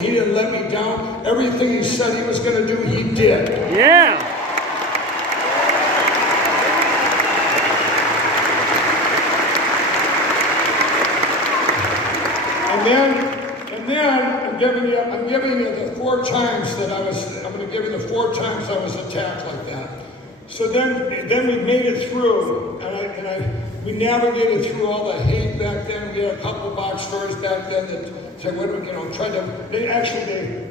He didn't let me down. Everything he said he was going to do, he did. Yeah. And then I'm giving you the 4 times that I'm going to give you the 4 times I was attacked like that. So then we made it through, and we navigated through all the hate back then. We had a couple of box stores back then that said, they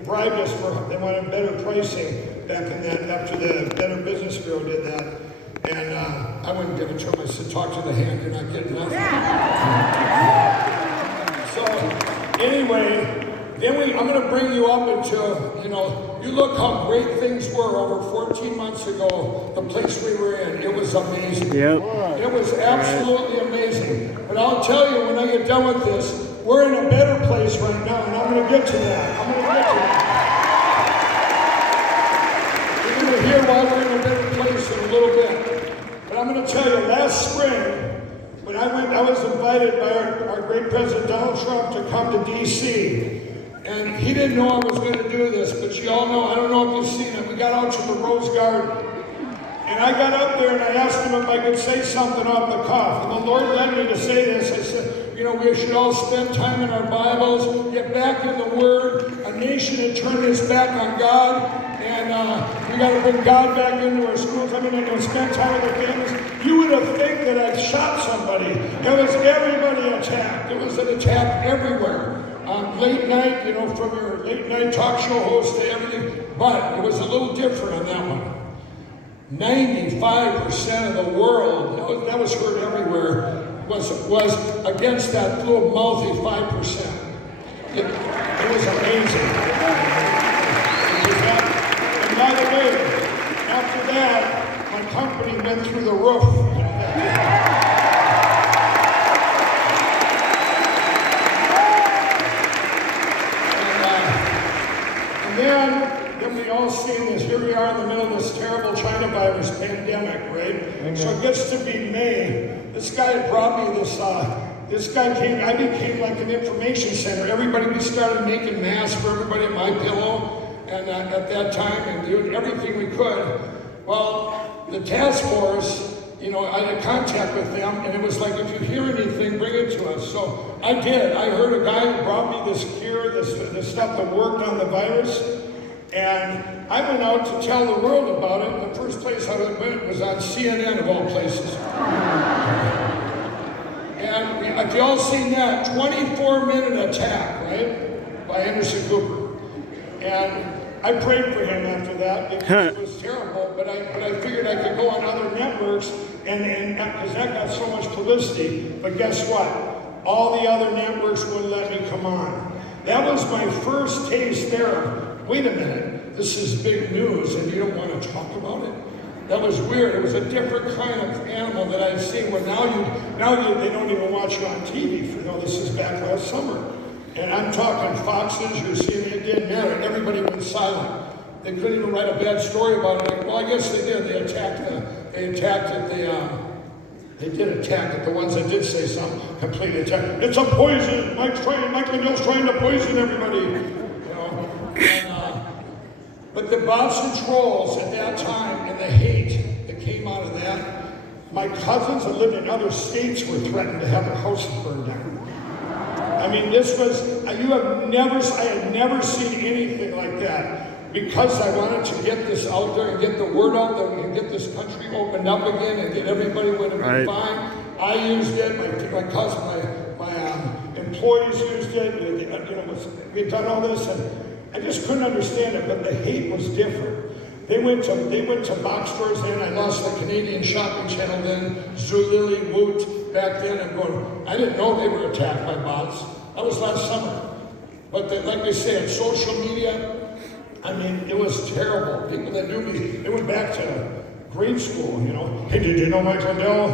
bribed us they wanted better pricing back in that, after the Better Business Bureau did that. And I wouldn't give it to them. I said, talk to the hand, you're not getting nothing. So anyway, I'm going to bring you up into, you look how great things were over 14 months ago, the place we were in. It was amazing. Yep. It was absolutely amazing. But I'll tell you, when I get done with this, we're in a better place right now, and I'm going to get to that. You're going to hear why we're in a better place in a little bit. But I'm going to tell you, last spring, when I was invited by our great President Donald Trump to come to D.C., and he didn't know I was going to do this, but you all know, I don't know if you've seen it, we got out to the Rose Garden. And I got up there and I asked him if I could say something off the cuff. And the Lord led me to say this. I said, we should all spend time in our Bibles, get back in the Word. A nation had turned its back on God, and we got to bring God back into our schools. Spend time with our families. You would have think that I'd shot somebody. It was everybody attacked. It was an attack everywhere. Late night, from your late night talk show host to everything. But it was a little different on that one. 95% of the world, that was heard everywhere, was against that little mouthy 5%. It was amazing. And by the way, after that, my company went through the roof. Then we all seen this. Here we are in the middle of this terrible China virus pandemic, right? Amen. So it gets to be May. This guy had brought me I became like an information center. We started making masks for everybody at MyPilllow, and at that time, and doing everything we could. Well, the task force, I had contact with them, and it was like, if you hear anything, bring it to us. So I did. I heard a guy who brought me this cure, this stuff that worked on the virus, and I went out to tell the world about it. The first place I went was on CNN, of all places. And if you all seen that, 24-minute attack, right, by Anderson Cooper. And I prayed for him after that because it was terrible, but I figured I could go on other networks and because that got so much publicity. But guess what? All the other networks wouldn't let me come on. That was my first taste there. Wait a minute, this is big news and you don't want to talk about it? That was weird. It was a different kind of animal that I've seen where now they don't even watch you on TV. This is back last summer. And I'm talking Foxes, you're seeing it didn't matter. Everybody went silent. They couldn't even write a bad story about it. Well, I guess they did. They did attack it. The ones that did say something completely attacked. It's a poison. Mike Lindell's trying to poison everybody. But the bots and trolls at that time and the hate that came out of that, my cousins that lived in other states were threatened to have their houses burned down. I had never seen anything like that. Because I wanted to get this out there and get the word out there and get this country opened up again and get everybody would have been fine. I used it, my cousin, my employees used it, we had done all this, and I just couldn't understand it, but the hate was different. They went to box stores then. I lost the Canadian Shopping Channel then, Zulily, Woot, back then. I didn't know they were attacked by bots. That was last summer. But like they say, on social media, it was terrible. People that knew me, they went back to grade school, Hey, did you know Mike Lindell?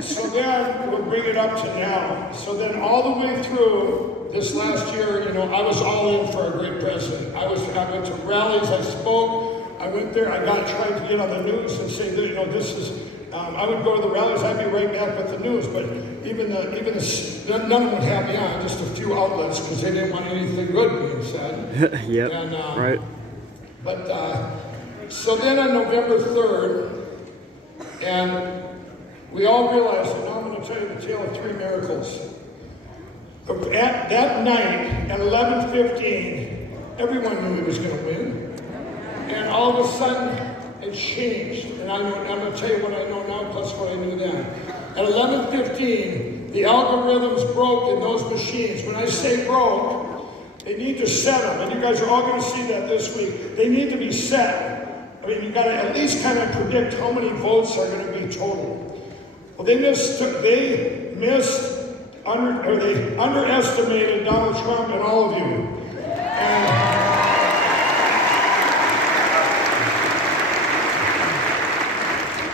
So then we'll bring it up to now. So then all the way through this last year, I was all in for a great president. I went to rallies, I spoke, I went there, I tried to get on the news and say, this is, I would go to the rallies. I'd be right back with the news. But none of them would have me on. Just a few outlets because they didn't want anything good being said. Yep. And, right. But so then on November 3rd, and we all realized, and now I'm going to tell you the tale of three miracles. At that night, at 11:15, everyone knew he was going to win. And all of a sudden, it changed. And I'm going to tell you what I know now, plus what I knew then. At 11:15, the algorithms broke in those machines. When I say broke, they need to set them. And you guys are all going to see that this week. They need to be set. I mean, you got to at least kind of predict how many votes are going to be total. Well, they underestimated Donald Trump and all of you.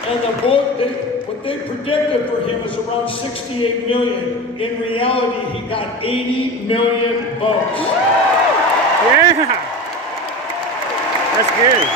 And the vote, what they predicted for him was around 68 million. In reality, he got 80 million votes. Yeah! That's good.